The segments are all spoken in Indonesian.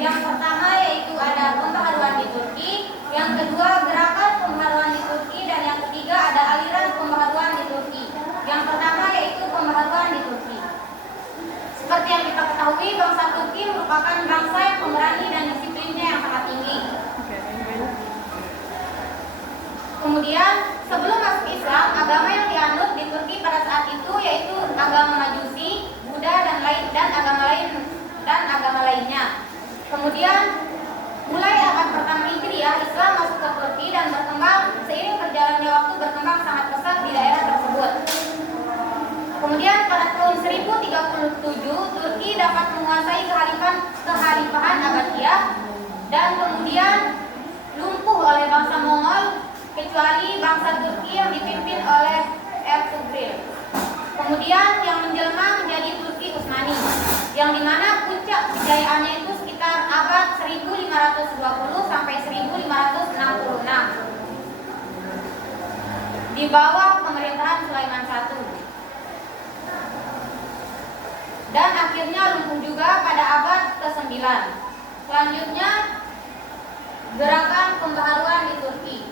Yang pertama yaitu ada pembaharuan di Turki, yang kedua gerakan pembaharuan di Turki, dan yang ketiga ada aliran pembaharuan di Turki. Yang pertama yaitu pembaharuan di Turki. Seperti yang kita ketahui, bangsa Turki merupakan bangsa yang pemberani dan disiplinnya yang sangat tinggi. Kemudian sebelum masuk Islam, agama yang dianut di Turki pada saat itu yaitu agama Majusi, Buddha dan agama lainnya. Kemudian mulai abad pertama Hijriah, Islam masuk ke Turki dan berkembang seiring berjalannya waktu, berkembang sangat pesat di daerah tersebut. Kemudian pada tahun 1037 Turki dapat menguasai kehalifahan Abbasiyah dan kemudian lumpuh oleh bangsa Mongol kecuali bangsa Turki yang dipimpin oleh Ertugrul. Kemudian yang menjelma menjadi Turki Utsmani, yang dimana puncak kejayaannya itu sekitar abad 1520 sampai 1566 di bawah pemerintahan Sulaiman I, dan akhirnya lumpuh juga pada abad ke-9. Selanjutnya gerakan pembaharuan di Turki.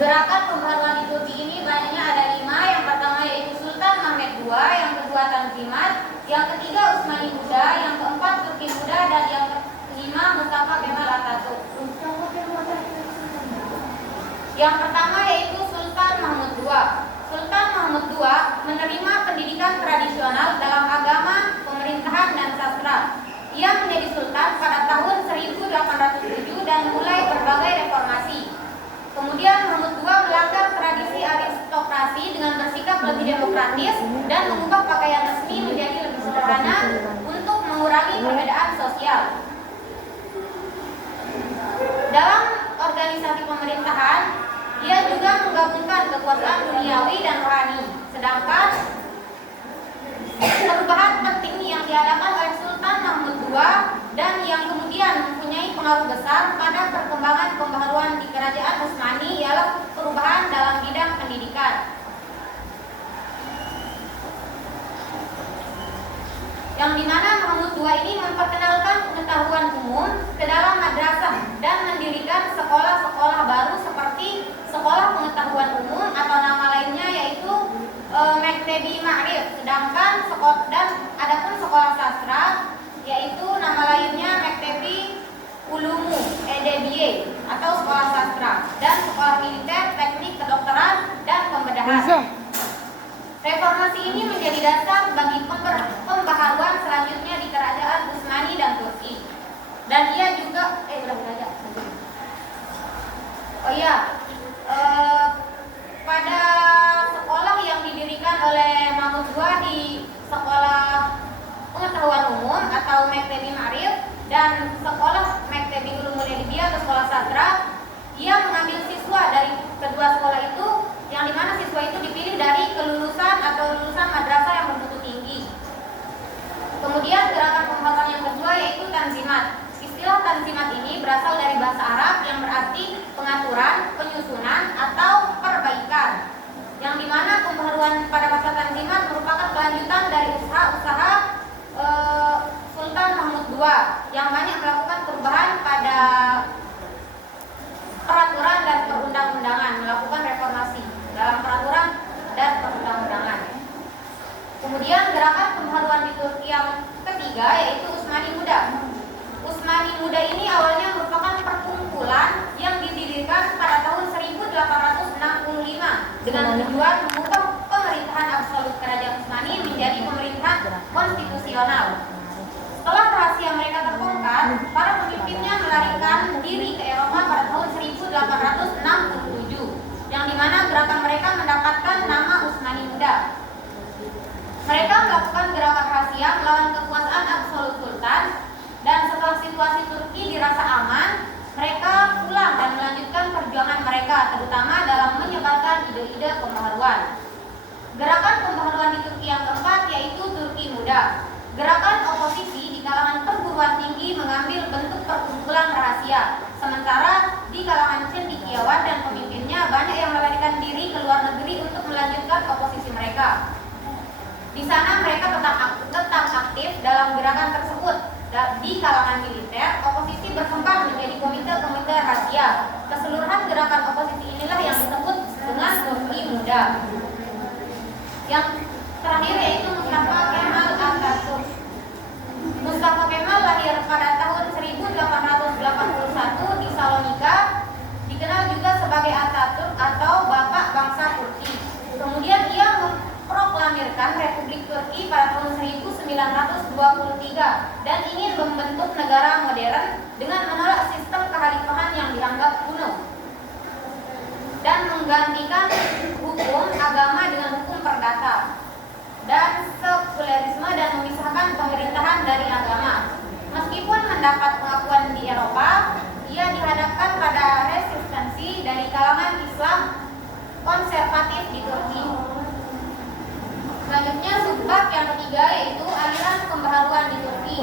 Gerakan pembaharuan di Turki ini banyaknya ada 5. Yang pertama yaitu Sultan Mehmed II, yang kedua Tanzimat, yang ketiga Utsmani Muda, yang keempat Turki Muda, dan yang kelima Mustafa Kemal Atatürk. Yang pertama yaitu Sultan Mahmud II. Sultan Mahmud II menerima pendidikan tradisional dalam agama, pemerintahan, dan sastra. Ia menjadi sultan pada tahun 1807 dan mulai berbagai reformasi. Kemudian Mahmud II melanggar tradisi aristokrasi dengan bersikap lebih demokratis dan mengubah pakaian resmi menjadi lebih sederhana untuk mengurangi perbedaan sosial. Dalam organisasi pemerintahan, ia juga menggabungkan kekuasaan duniawi dan rohani. Sedangkan perubahan penting yang diadakan oleh Sultan Mahmud II dan yang kemudian mempunyai pengaruh besar pada perkembangan pembaharuan di kerajaan Utsmani ialah perubahan dalam bidang pendidikan, yang dimana Mahmud II ini memperkenalkan pengetahuan umum ke dalam madrasah dan mendirikan sekolah-sekolah baru seperti sekolah pengetahuan umum atau nama lainnya yaitu Mektebi Ma'rif, sedangkan adapun sekolah sastra yaitu nama lainnya Mektebi Ulumu Edebiyeh atau sekolah sastra, dan sekolah militer, teknik, kedokteran, dan pembedahan. Reformasi ini menjadi dasar bagi pembaharuan selanjutnya di kerajaan Utsmani dan Turki. Dan ia juga pada sekolah yang didirikan oleh Mahmud II di sekolah pengetahuan umum atau Mektebi Ma'rif dan sekolah Mektebi Ulumul Edebiyeh atau sekolah sastra, ia mengambil siswa dari kedua sekolah itu, yang dimana siswa itu dipilih dari kelulusan atau lulusan madrasah yang bermutu tinggi. Kemudian gerakan pembaharuan yang kedua yaitu Tanzimat. Istilah Tanzimat ini berasal dari bahasa Arab yang berarti pengaturan, penyusunan, atau perbaikan, yang dimana pembaharuan pada masa Tanzimat merupakan kelanjutan dari usaha-usaha Sultan Mahmud II yang banyak melakukan perubahan pada peraturan dan perundang-undangan, melakukan reformasi dalam peraturan dan perundang-undangan. Kemudian gerakan pembaharuan di Turki yang ketiga yaitu Utsmani Muda. Utsmani Muda ini awalnya merupakan perkumpulan yang didirikan pada tahun 1865 dengan tujuan mengubah pemerintahan absolut kerajaan Utsmani menjadi pemerintahan konstitusional. Setelah rahasia mereka terbongkar, para pemimpinnya melarikan diri ke Eropa pada tahun 1867, yang dimana gerakan mereka mendapatkan nama Utsmani Muda. Mereka melakukan gerakan rahasia melawan kekuasaan absolut sultan, dan setelah situasi Turki dirasa aman, mereka pulang dan melanjutkan perjuangan mereka mereka, terutama dalam menyebarkan ide-ide pembaharuan. Gerakan pembaharuan di Turki yang keempat yaitu Turki Muda. Gerakan oposisi di kalangan perguruan tinggi mengambil bentuk perkumpulan rahasia, sementara di kalangan cendekiawan dan pemimpinnya banyak yang melarikan diri ke luar negeri untuk melanjutkan oposisi mereka. Di sana mereka tetap aktif dalam gerakan tersebut. Di kalangan militer, oposisi berkembang menjadi komite-komite rahasia. Keseluruhan gerakan oposisi inilah yang disebut dengan Turki Muda. Yang terakhir yaitu Mustafa Kemal Atatürk. Mustafa Kemal lahir pada tahun 1881 di Salonika, dikenal juga sebagai Atatürk atau Bapak Bangsa Turki. Kemudian ia memproklamirkan Republik Turki pada tahun 1923 dan ingin membentuk negara modern dengan menolak sistem kekhalifahan yang dianggap kuno dan menggantikan hukum agama dengan hukum perdata dan sekulerisme dan memisahkan pemerintahan dari agama. Meskipun mendapat pengakuan di Eropa, ia dihadapkan pada resistensi dari kalangan Islam konservatif di Turki. Selanjutnya subbab yang ketiga yaitu aliran pembaharuan di Turki.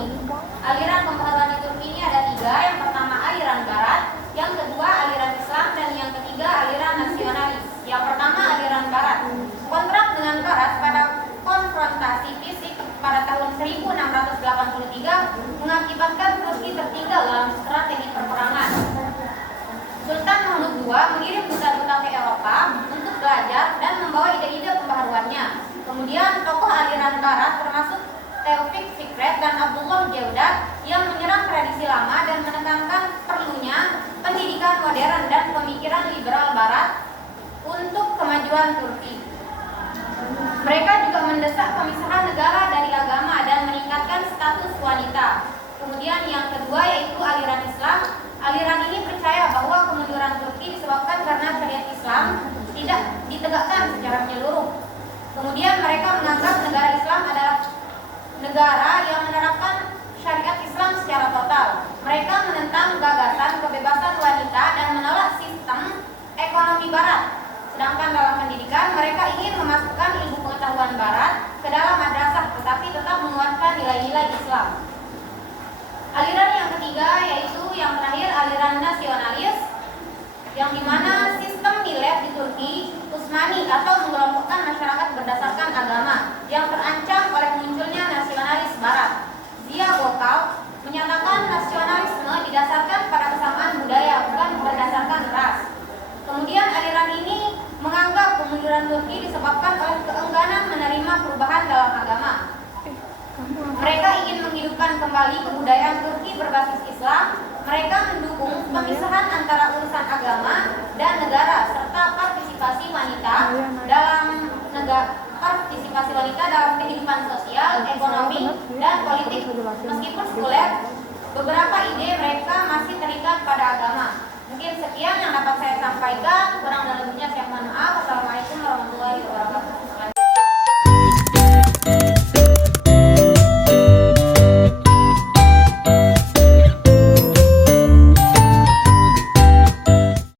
Aliran pembaharuan di Turki ini ada tiga. Yang pertama aliran Barat, yang kedua aliran Islam, dan yang ketiga aliran nasionalis. Yang pertama aliran Barat. Kontrak dengan Barat pada konfrontasi fisik pada tahun 1683 mengakibatkan Turki tertinggal dalam strategi perperangan. Sultan Mahmud II mengirim duta-duta ke Eropa untuk belajar dan membawa ide-ide pembaharuannya. Kemudian tokoh aliran Barat termasuk Taufik Fikret dan Abdullah Jaudat yang menyerang tradisi lama dan menekankan perlunya pendidikan modern dan pemikiran liberal Barat untuk kemajuan Turki. Mereka juga mendesak pemisahan negara dari agama dan meningkatkan status wanita. Kemudian yang kedua yaitu aliran Islam. Aliran ini percaya bahwa kemunduran Turki disebabkan karena syariat Islam tidak ditegakkan secara menyeluruh. Kemudian mereka menganggap negara Islam adalah negara yang menerapkan syariat Islam secara total. Mereka menentang gagasan kebebasan wanita dan menolak sistem ekonomi Barat. Sedangkan dalam pendidikan, mereka ingin memasukkan ilmu pengetahuan Barat ke dalam madrasah, tetapi tetap menguatkan nilai-nilai Islam. Aliran yang ketiga yaitu yang terakhir aliran nasionalis, yang dimana sistem millet di Turki Utsmani atau mengelompokkan masyarakat berdasarkan agama yang terancam oleh munculnya nasionalis Barat. Zia Gokal menyatakan nasionalisme didasarkan pada kesamaan budaya, bukan berdasarkan ras. Kemudian aliran ini menganggap kemunduran Turki disebabkan oleh keengganan menerima perubahan dalam agama. Mereka ingin menghidupkan kembali kebudayaan Turki berbasis Islam. Mereka mendukung pemisahan antara urusan agama dan negara serta partisipasi wanita dalam kehidupan sosial, ekonomi, dan politik. Meskipun sekuler, beberapa ide mereka masih terikat pada agama. Mungkin sekian yang dapat saya sampaikan. Kurang dan lebihnya saya mohon maaf. Wassalamualaikum warahmatullahi wabarakatuh.